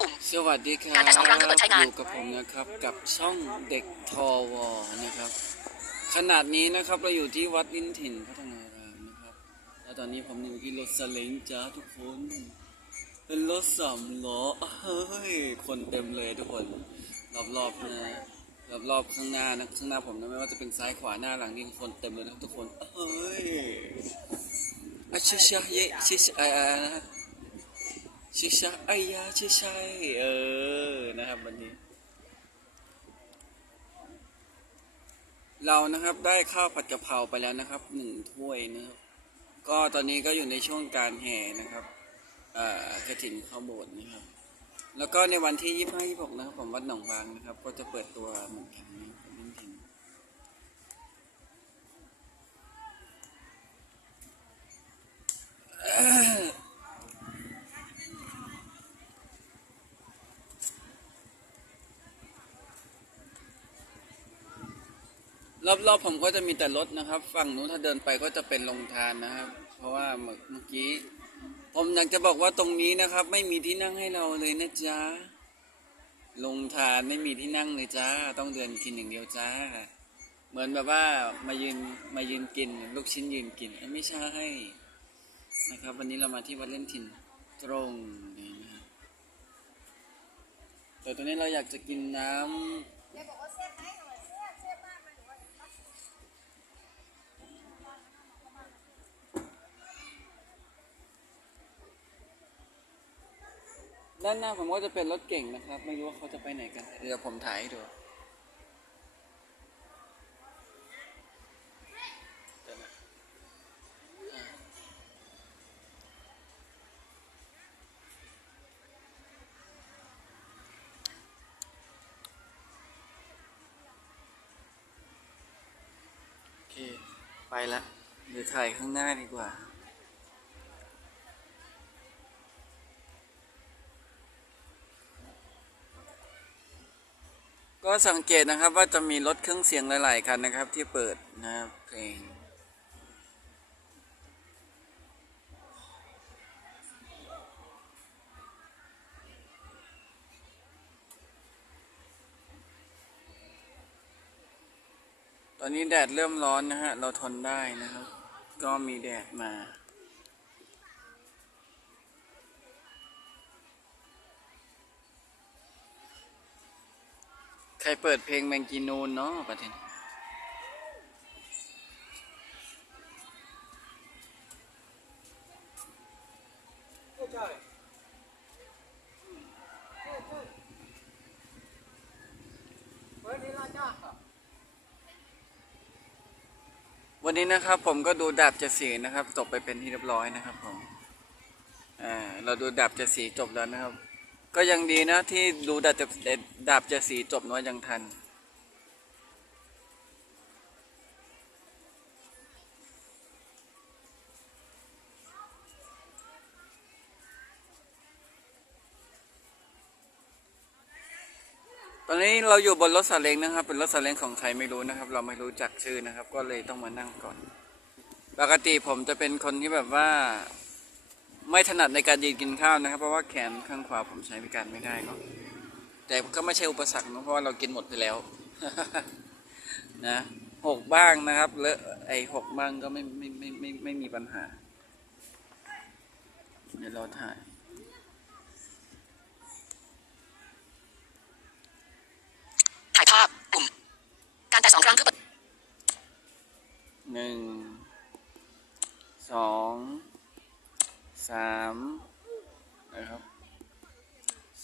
ปุ่ม สวัสดีครับการแตะสองครั้งเพื่อเปิดใช้งาน อยู่กับผมนะครับกับช่องเด็กทอวอนะครับ ขนาดนี้นะครับเราอยู่ที่วัดลิ้นถิ่นพัฒนารามนะครับ แล้วตอนนี้ผมอยู่ที่รถสเล้งจ้าทุกคน เป็นรถสามล้อเฮ้ยคนเต็มเลยทุกคน รอบๆนะรอบๆข้างหน้านะข้างหน้าผมนะไม่ว่าจะเป็นซ้ายขวาหน้าหลังนี่คนเต็มเลยนะครับทุกคนเฮ้ยอะชิชะเยะชิชะอ่านะ ชิชาไอยาชิชายเออนะครับวันนี้ เรานะครับได้ข้าวผัดกะเพราไปแล้วนะครับหนึ่งถ้วยนะครับ ก็ตอนนี้ก็อยู่ในช่วงการแห่นะครับเอ่อกระถินข้าวโบสนะครับ แล้วก็ในวันที่ยี่ห้ายี่หกนะครับผมวัดหนองบางนะครับ ก็จะเปิดตัวเหมือนกันถิ่น รอบๆผมก็จะมีแต่รถนะครับ ฝั่งนู้นถ้าเดินไปก็จะเป็นโรงทานนะครับ เพราะว่าเมื่อกี้ ผมอยากจะบอกว่าตรงนี้นะครับ ไม่มีที่นั่งให้เราเลยนะจ๊ะลงทานไม่มีที่นั่งเลยจ้า ต้องเดินกินอย่างเดียวจ้า เหมือนแบบว่ามายืนมายืนกิน ลูกชิ้นยืนกินไม่ใช่นะครับ วันนี้เรามาที่วัดเล่นถิ่นตรงนี้นะครับแต่ตอนนี้เราอยากจะกินน้ำ ด้านหน้าผมก็จะเป็นรถเก่งนะครับ ไม่รู้ว่าเขาจะไปไหนกัน เดี๋ยวผมถ่ายให้ดูเดี๋ยนะโอเคไปละเดี๋ยวถ่ายข้างหน้าดีกว่า ก็สังเกตนะครับว่าจะมีรถเครื่องเสียงหลาย ๆ คันนะครับ ที่เปิดนะครับเพลงตอนนี้แดดเริ่มร้อนนะฮะ เราทนได้นะครับ ก็มีแดดมา รเปิดเพลงแมงกีนูนเนาะประเทศนี้วันนี้นะครับผมก็ดูดาบเจดสีนะครับจบไปเป็นที่เรียบร้อยนะครับผม อ่า เราดูดาบเจดสีจบแล้วนะครับ ก็ยังดีนะที่ดูดาบจะดาบจะสีจบน้อยยังทัน ตอนนี้เราอยู่บนรถสาเล้งนะครับ เป็นรถสาเล้งของใครไม่รู้นะครับ เราไม่รู้จักชื่อนะครับ ก็เลยต้องมานั่งก่อน ปกติผมจะเป็นคนที่แบบว่า ไม่ถนัดในการยืนกินข้าวนะครับ เพราะว่าแขนข้างขวาผมใช้พิการไม่ได้เนาะแต่ก็ไม่ใช่อุปสรรคเนอะเพราะว่าเรากินหมดไปแล้วนะหกบ้างนะครับเลอะไอหกบ้างก็ไม่ไม่ไม่ไม่ไม่มีปัญหา เดี๋ยวเราถ่ายถ่ายภาพปุ่มการแตะสองครั้งเพื่อเปิดหนึ่งสอง สามนะครับ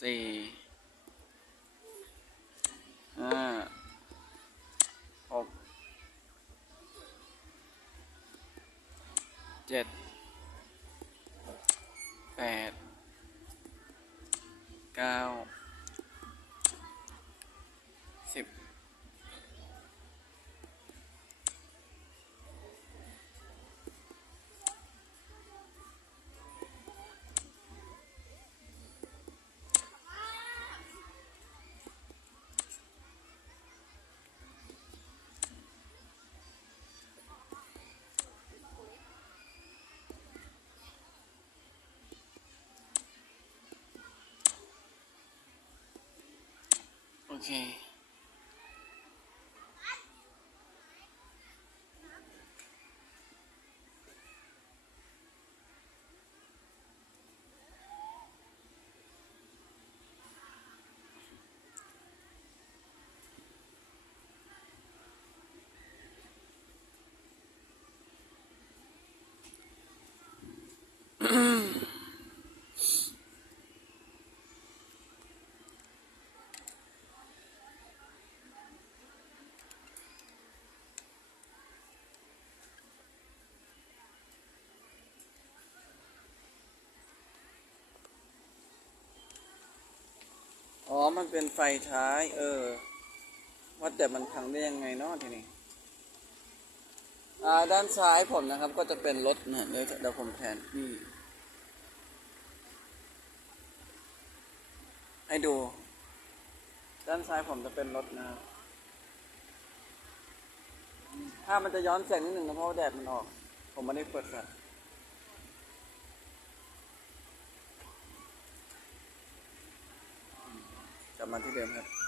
สี่ห้าหกเจ็ดแปดเก้า เค อ๋อ มันเป็นไฟท้าย เออ ว่าแต่มันพังได้ยังไงเนาะทีนี้อ่ด้านซ้ายผมนะครับ ก็จะเป็นรถนะเดี๋ยวเดี๋ยวผมแทนนี่ให้ดู ด้านซ้ายผมจะเป็นรถนะถ้ามันจะย้อนแสงนิดหนึ่งนะเพราะว่าแดดมันออก ผมไม่ได้เปิดแฟลช กลับมาที่เดิมครับ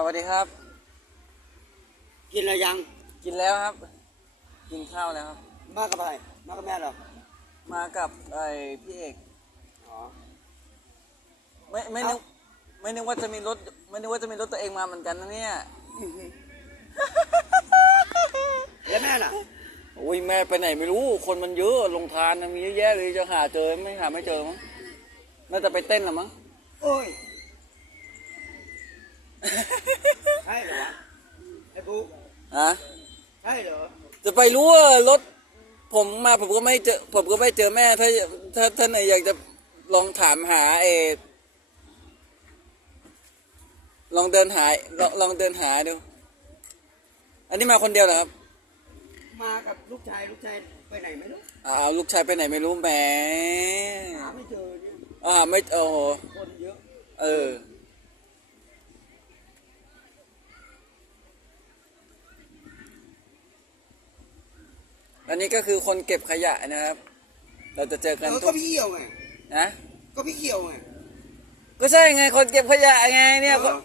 สวัสดีครับ กินอะไรยัง กินแล้วครับ กินข้าวแล้วครับ มากับใครมากับแม่เหรอ มากับไอ้พี่เอกอ๋อ ไม่ไม่นึกไม่นึกว่าจะมีรถไม่นึกว่าจะมีรถตัวเองมาเหมือนกันนะเนี่ยแล้วแม่น่ะโอ้ยแม่ไปไหนไม่รู้คนมันเยอะลงทานนะมีเยอะแยะเลยจะหาเจอไม่หาไม่เจอมั้งน่าจะไปเต้นละมั้ง โอ้ย ใช่เหรอวะไอ้ปุ๊ฮะใช่เหรอจะไปรู้ว่ารถผมมาผมก็ไม่เจอผมก็ไม่เจอแม่ ถ้าถ้าท่านไหนอยากจะลองถามหาเออลองเดินหาลองลองเดินหาดู อันนี้มาคนเดียวเหรอครับ มากับลูกชายลูกชายไปไหนไม่รู้อ้าวลูกชายไปไหนไม่รู้แหมหาไม่เจอเนี่ยอ่าไม่โอ้โหคนเยอะ เออ อันนี้ก็คือคนเก็บขยะนะครับ เราจะเจอเอกันอทุก็กพี่เหี่ยวไง นะ ก็พี่เหี่ยวไง ก็ใช่ไงคนเก็บขยะไงเนี่ยเออ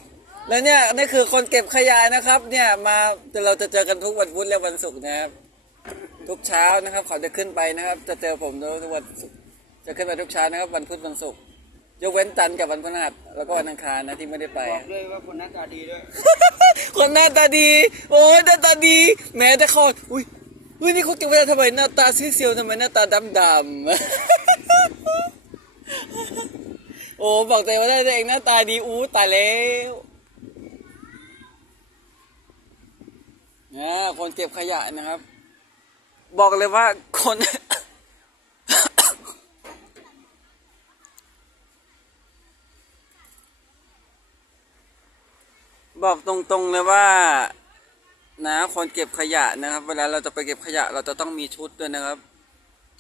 แล้วเนี่ยนี่คือคนเก็บขยะนะครับ เนี่ยมาเราจะเจอกันทุกวันพุธและวันศุกร์นะครับ ทุกเช้านะครับเขาจะขึ้นไปนะครับ จะเจอผมทุกวันศุกร์จะขึ้นไปทุกเช้านะครับ วันพุธวันศุกร์ยกเว้นจันทร์กับวันพฤหัสแล้วก็วันอังคารนะที่ไม่ได้ไป บอกเลยว่าคนหน้าตาดีด้วยคนหน้าตาดี โอ้ยหน้าตาดี แม้แต่คออุ้ย อุ้ยนี่เขาเก็บไว้ทำไมหน้าตาซีเซียวทำไมหน้าตาดำดำๆโอ้บอกใจว่าได้ตัวเองหน้าตาดีอู้ตายแล้วเนี่ยคนเก็บขยะนะครับ บอกเลยว่าคนบอกตรงๆเลยว่า นะคนเก็บขยะนะครับ เวลาเราจะไปเก็บขยะเราจะต้องมีชุดด้วยนะครับ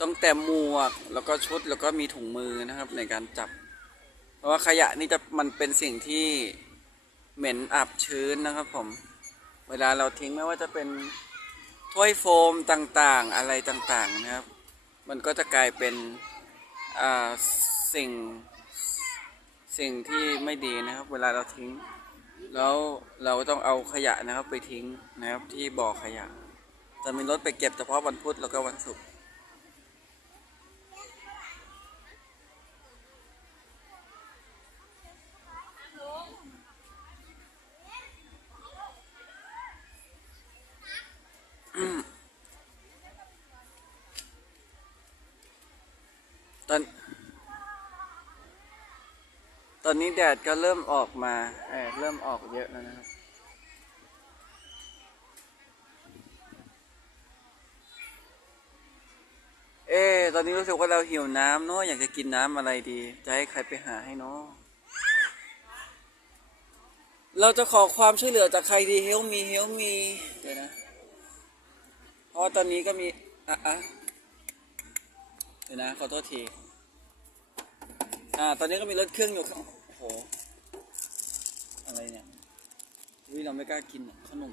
ต้องแต่หมวกแล้วก็ชุดแล้วก็มีถุงมือนะครับ ในการจับ เพราะว่าขยะนี่จะมันเป็นสิ่งที่เหม็นอับชื้นนะครับ ผม เวลาเราทิ้งไม่ว่าจะเป็นถ้วยโฟมต่างๆ อะไรต่างๆนะครับ มันก็จะกลายเป็นอ่าสิ่งสิ่งที่ไม่ดีนะครับ เวลาเราทิ้ง แล้วเราก็ต้องเอาขยะนะครับไปทิ้งนะครับที่บ่อขยะ จะมีรถไปเก็บเฉพาะวันพุธแล้วก็วันศุกร์ ตอนนี้แดดก็เริ่มออกมาเออเริ่มออกเยอะแล้วนะครับ เออนนี้รู้สึกว่าเราหิวน้ำเนาะอยากจะกินน้ำอะไรดี จะให้ใครไปหาให้เนาะเราจะขอความช่วยเหลือจากใครดีเฮลมีเฮลมีเดี๋ยวนะเพราะตอนนี้ก็มีอะอะเดี๋ยวนะขอโทษทีอ่า ตอนนี้ก็มีรถเครื่องอยู่ครับ อะไรเนี่ย อุ้ยเราไม่กล้ากินขนม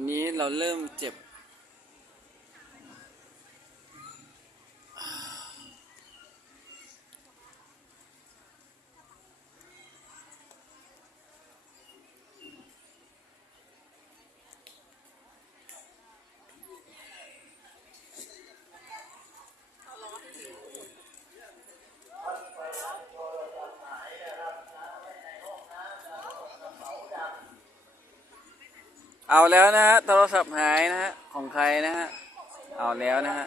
วันนี้เราเริ่มเจ็บ เอาแล้วนะฮะโทรศัพท์หายนะฮะของใครนะฮะเอาแล้วนะฮะ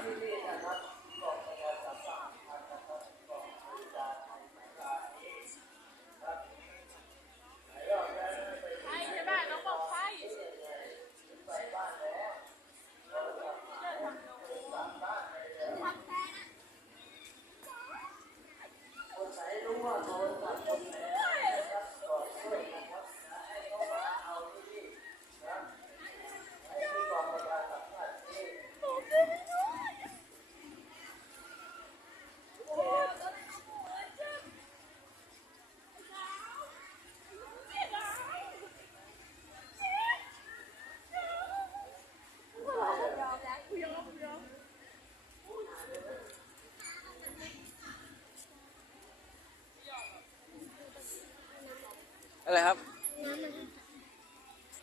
อะไรครับ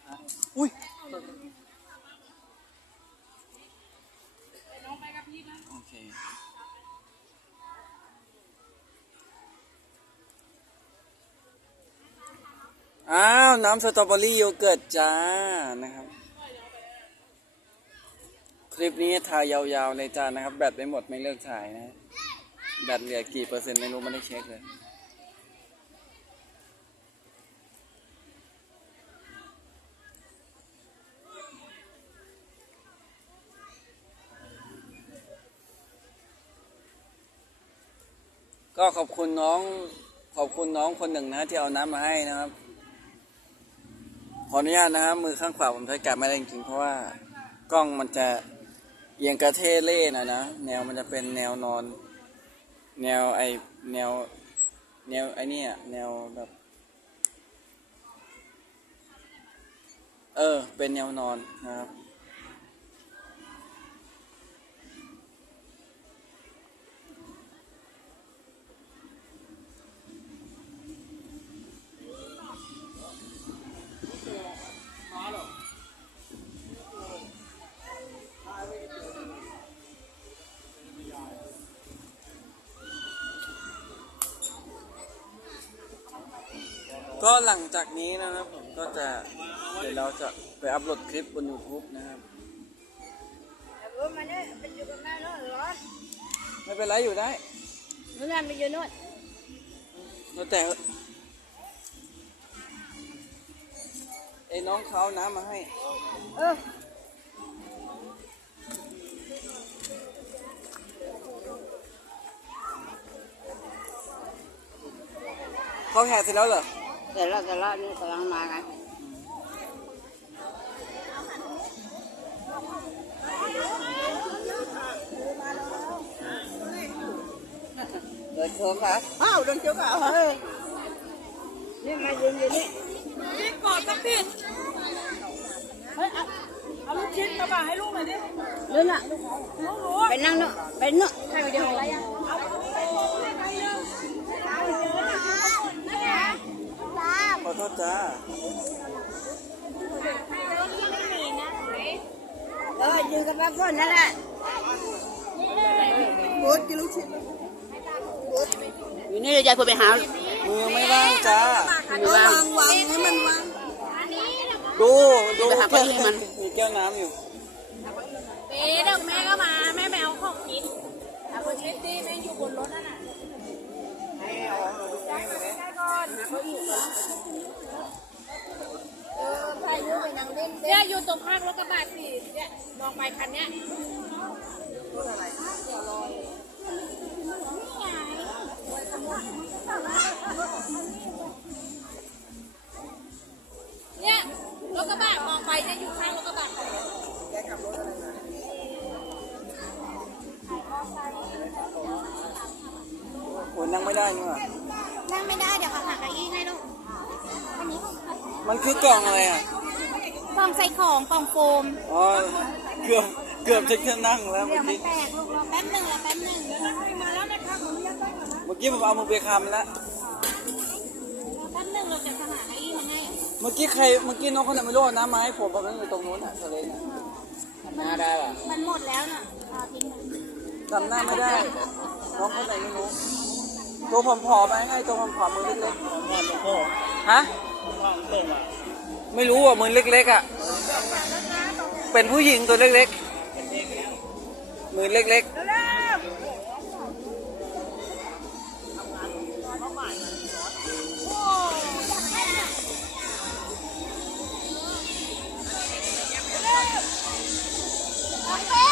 อะอุ้ยโอเคอ้าว น้ำสตรอเบอรี่โยเกิร์ตจ้านะครับ คลิปนี้ถ่ายยาวๆเลยจ้านะครับ แบตไม่หมดไม่เลิกถ่ายนะ แบตเหลือกี่เปอร์เซ็นต์ไม่รู้ไม่ได้เช็คเลย ก็ขอบคุณน้อง ขอบคุณน้องคนหนึ่งนะที่เอาน้ำมาให้นะครับ ขออนุญาตนะครับมือข้างขวาผมใช้การไม่ได้จริงเพราะว่ากล้องมันจะเอียงกระเทเล่นะนะแนวมันจะเป็นแนวนอน แนวไอแนว แนวไอเนี่ยแนวแบบ เออ เป็นแนวนอนนะครับ ก็หลังจากนี้นะครับผมก็จะเดี๋ยวเราจะไปอัพโหลดคลิปบน YouTube นะครับเออมาเนี่ยเป็นอยู่กับแม่เนอะเหรอไม่เป็นไรอยู่ได้นู่นน่ะมันอยู่นู่นแล้วแต่ไอ้น้องเขาเอาน้ำมาให้ เออเขาแห่เสร็จแล้วเหรอ เสร็จแล้วเสร็จแล้วนี่กำลังมากันเดินโค้งค่ะอ้าวเดินโค้งค่ะเฮ้ยนี่มายืนอยู่นี่พี่กอดต้องผิดเฮ้ยเอาเอาลูกชิ้นกระบะให้ลูกหน่อยดินู่นน่ะลูกหนูไปนั่งนู่นไปนู่นใครไปเดี๋ยวอะไรอะ อโทษจ้าเออยืนกันแป๊บก่อนนั่นแหละบูดกินลูกชิ้นอยู่นี่เลยยายควรไปหามือไม่ว่างจ้าวางวางให้มันวางดูดูไปหาเพื่อนให้มันมีแก้วน้ำอยู่เอ๊ะเดี๋ยวแม่ก็มาแม่ไปเอาของกินเอาคนชิดดิแม่อยู่บนรถนั่นน่ะ เนี่ยอยู่ตรงข้างรถกระบะสิเนี่ยมองไปคันเนี้ยเนี่ย นั่งไม่ได้นี่หว่านั่งไม่ได้เดี๋ยวเขาหาเก้าอี้ให้ลูกมันคือกล่องอะไรอะกล่องใส่ของกล่องโฟมอ๋อเกือบเกือบจะขึ้นนั่งแล้วเดี๋เมื่ยอวมันกี้แตกลูกรอแป๊บหนึ่งรอแป๊บหนึ่งเมื่อกี้ผมเอามือไปคำแล้วแป๊บหนึ่งเราจะหาเก้าอี้มาให้เมื่อกี้ใครเมื่อกี้น้องคนไหนไม่รู้เอาน้ำมาให้ผมบอกว่าอยู่ตรงนู้นอะทะเลน่ะทำหน้าได้ป่ะมันหมดแล้วน่ะเอาทิ้งมัน ทำหน้าไม่ได้น้องคนไหนไม่รู้ ตัวผอมๆไหมไอ้ตัวผอมๆมือเล็กๆฮะไม่รู้อะมือเล็กๆอะ เป็นผู้หญิงตัวเล็กๆ มือเล็กๆไม่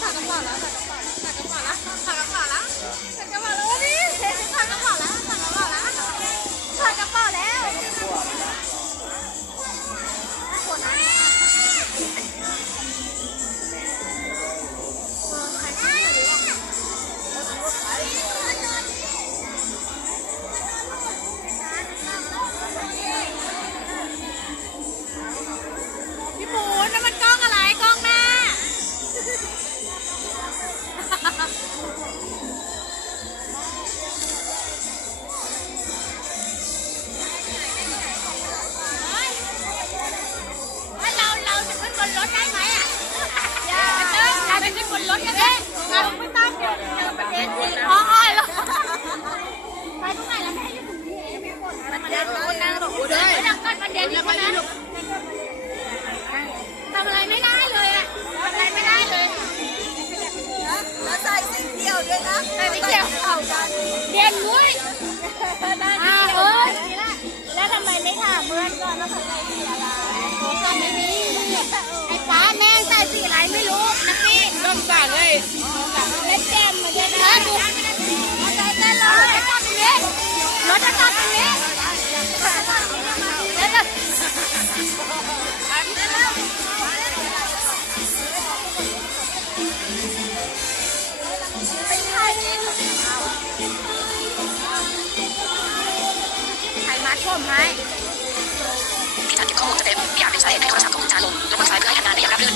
ถอดถ นมุ้ยอ้าเอ้ยแล้วทำไมไม่ถามเพื่อนก่อนว่าเขาใส่สีอะไรก็ไม่มีไอ้ฟ้าแม่งใส่สีอะไรไม่รู้นะพี่ต้องสั่งเลยเล่นแจมเหมือนกันนะ การท่วมหายจากเก็บข้อมูลจะเต็มที่อาจเป็นสาเหตุให้โทรศัพท์ของคุณช้าลงลดความสายเพื่อให้ทำงานได้อย่างราบรื่น